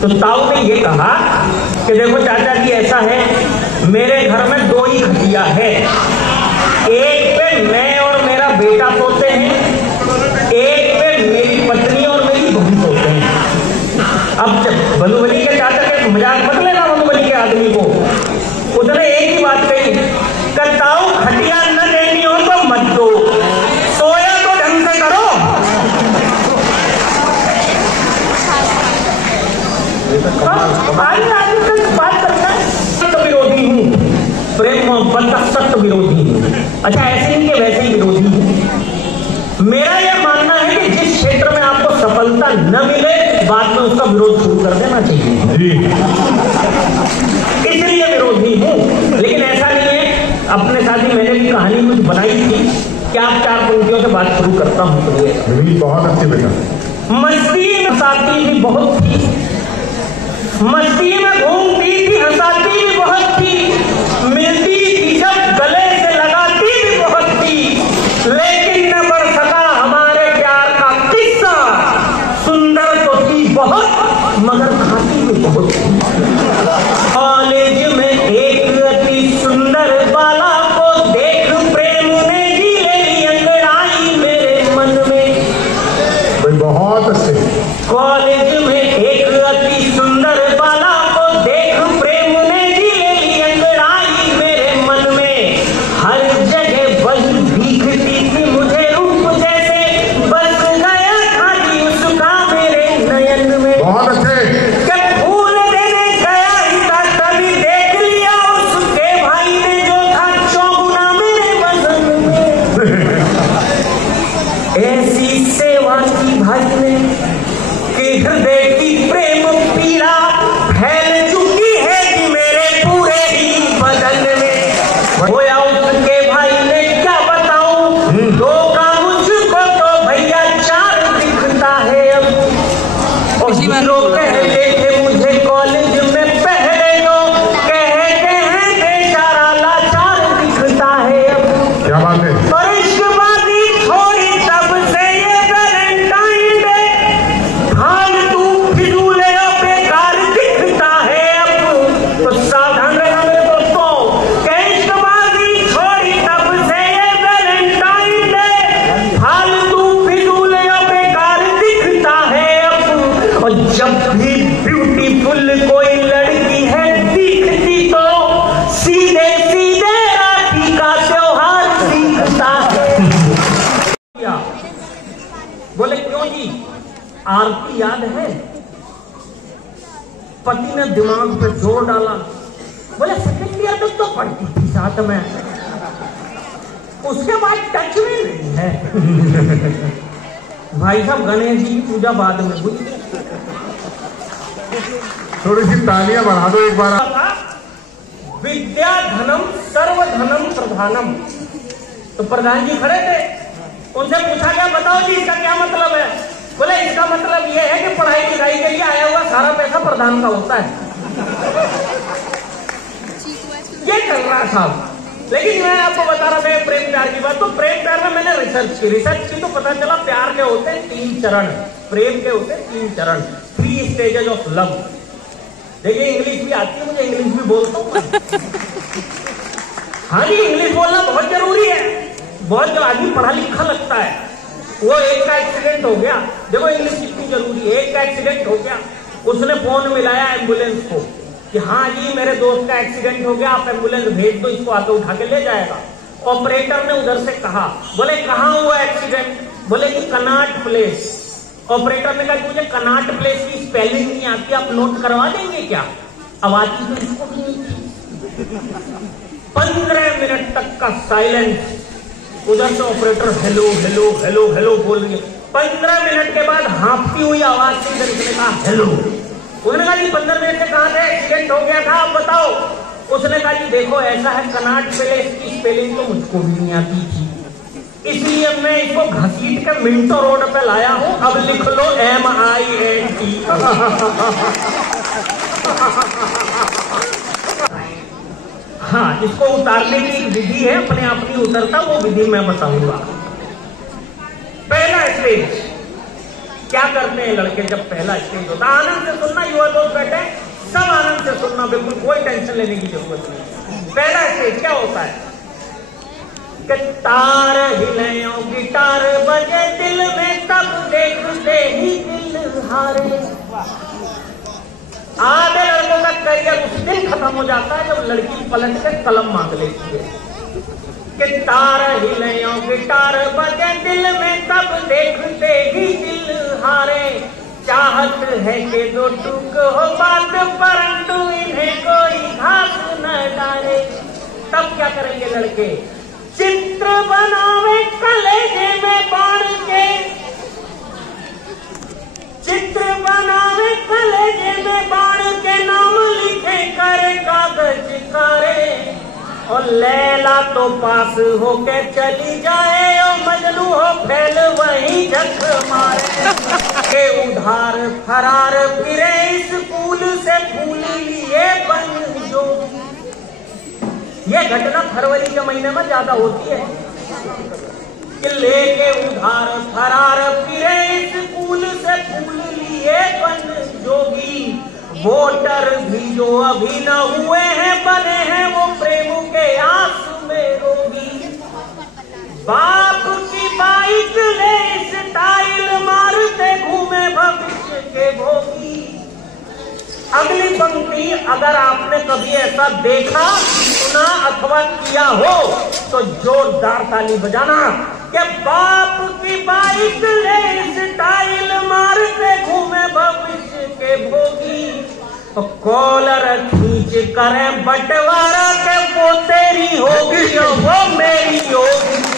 तो ताऊ ने ये कहा कि देखो चाचा जी ऐसा है, मेरे घर में 2 ही खटिया है, एक पे मैं और मेरा बेटा सोते हैं, एक पे मेरी पत्नी और मेरी बहू सोते हैं। अब जब बलूबली के चाचा के मजाक मत लेना, बलूबली के आदमी को उसने एक ही बात कही, ताऊ खटिया न देनी हो तो मत दो, सोया तो ढंग से करो। बात करता है सख्त विरोधी हूँ, प्रेम मोहब्बत का सख्त विरोधी हूँ। अच्छा ऐसे ही कि वैसे ही विरोधी हूँ। मेरा यह मानना है कि जिस क्षेत्र में आपको सफलता न मिले बाद में उसका विरोध शुरू कर देना चाहिए, इसलिए विरोधी हूँ। लेकिन ऐसा नहीं है, अपने साथ ही मैंने भी कहानी कुछ बनाई थी कि आप 4 पंक्तियों से बात शुरू करता हूँ। तो बहुत अच्छी बेटा। मस्ती में साथी भी बहुत थी, मस्ती में घूमती थी, हंसाती भी बहुत थी, मिलती थी जब गले से लगाती भी बहुत थी, लेकिन न बढ़ सका हमारे प्यार का किस्सा। सुंदर तो थी बहुत मगर खाती भी बहुत थी। कॉलेज में एक अति सुंदर बाला को देख प्रेम ने जी ले ली अंगड़ाई मेरे मन में। बहुत अच्छे। कॉलेज में एक अति सुंदर बाला को देख प्रेम ने जी ले ली अंगड़ाई मेरे मन में। हर जगह वही दिखती थी मुझे रूप जैसे, बस गया खाली उसका मेरे नयन में। बहुत अच्छे। फूल देने गया ही था तभी देख लिया उसके भाई ने जो था चौगुना मेरे बदन में। ऐसी सेवा की भाई ने कि हृदय की प्रेम पीड़ा फैल चुकी है कि मेरे पूरे ही बदन में। होया उसके भाई ने क्या बताऊं, 2 का मुझको तो भैया 4 दिखता है अब। और लोग कहते थे मुझे कॉलेज में पहले तो कहते हैं बेचारा लाचार दिखता है अब। क्या बात है। और इश्कबाजी छोड़ी तब से ये वैलेंटाइन डे फालतू फिजूले और बेकार दिखता है अब। तो सावधान रहना मेरे दोस्तों, कि इश्कबाजी छोड़ी तब से ये वैलेंटाइन डे फालतू फिजूले और बेकार दिखता है अब। और जब भी ब्यूटीफुल कोई लड़की है दिखती तो सीधे सीधे राखी का त्योहार दिखता है। बोले क्यों जी, आरती याद है? पति ने दिमाग पे जोर डाला, बोले सेकंड ईयर तक तो पढ़ती थी साथ में, उसके बाद टच में नहीं है। भाई साहब गणेश जी की पूजा बाद में हुई। थोड़ी सी तालियां बढ़ा दो एक बार। विद्या धनम सर्वधनम प्रधानम। तो प्रधान जी खड़े थे, उनसे पूछा गया बताओ जी इसका क्या मतलब है? बोले इसका मतलब यह है कि पढ़ाई लिखाई के लिए आया हुआ सारा पैसा प्रधान का होता है। ये चल रहा साहब। लेकिन मैं आपको बता रहा था प्रेम प्यार की बात, तो प्रेम प्यार में मैंने रिसर्च की तो पता चला प्यार के होते हैं 3 चरण, प्रेम के होते हैं 3 चरण, 3 स्टेजेस ऑफ लव। देखिए इंग्लिश भी आती है मुझे, इंग्लिश भी बोलता हूँ। हाँ जी, इंग्लिश बोलना बहुत जरूरी है। बहुत जो आदमी पढ़ा लिखा लगता है, वो एक का एक्सीडेंट हो गया, देखो इंग्लिश कितनी जरूरी है। एक का एक्सीडेंट हो गया, उसने फोन मिलाया एम्बुलेंस को कि हाँ जी मेरे दोस्त का एक्सीडेंट हो गया, आप एम्बुलेंस भेज दो, इसको आके उठा के ले जाएगा। ऑपरेटर ने उधर से कहा, बोले कहाँ हुआ एक्सीडेंट? बोले कि कनाट प्लेस। ऑपरेटर ने कहा मुझे कनाट प्लेस की स्पेलिंग नहीं आती, आप नोट करवा देंगे क्या? आवाज तो इसको भी नहीं थी। 15 मिनट तक का साइलेंस। उधर से operator hello hello hello hello बोल रही है। 15 मिनट के बाद हाँफती हुई आवाज से इधर उसने कहा हेलो। उसने कहा जी 15 मिनट से कहाँ थे? एक्सीडेंट हो गया था, आप बताओ। उसने कहा जी देखो ऐसा है, कनाट प्लेस की स्पेलिंग तो मुझको भी नहीं आती थी, इसलिए मैं इसको घसीट के मिंटो रोड पे लाया हूं, अब लिख लो MINT। हाँ, इसको उतारने की एक विधि है, अपने आप नहीं उतरता, वो विधि मैं बताऊंगा। पहला स्टेज क्या क्या करते हैं लड़के जब पहला स्टेज होता है? आनंद से सुनना, युवा दोस्त बैठे सब आनंद से सुनना, बिल्कुल कोई टेंशन लेने की जरूरत नहीं। पहला स्टेज क्या होता है कि तार हिले गिटार बजे दिल में, तब देखते ही दिल हारे। आधे लड़कों का करियर उस दिन खत्म हो जाता है जब लड़की पलट के कलम मांग लेती है कि तार हिले गिटार बजे दिल में, तब देखते ही दिल हारे। चाहत है कि दो टूक हो बात, परंतु इन्हें कोई घास न डाले। तब क्या करेंगे लड़के? चित्र बनावे कलेजे में बाढ़ के, चित्र बनावे कलेजे में बाढ़ के, नाम लिखे करे कागज कारे। और लैला तो पास होके चली जाए, और मजनू हो फैल वही झक मारे। के उधार फरार फिरे स्कूल से फूल लिए बन जो। ये घटना फरवरी के महीने में ज्यादा होती है कि लेके उधार फरार फिरे स्कूल से फूल लिए बन जोगी। वोटर भी जो अभी न हुए हैं बने हैं वो प्रेम के आंसू में रोगी। बाप की बाइक ले स्टाइल मारते घूमे भविष्य के भोगी। अगली पंक्ति अगर आपने कभी ऐसा देखा, सुना अथवा किया हो तो जोरदार ताली बजाना कि बाप की बाइक ले स्टाइल मारते घूमे भविष्य के भोगी। कॉलर खींच करे बंटवारा के वो तेरी होगी और वो मेरी होगी।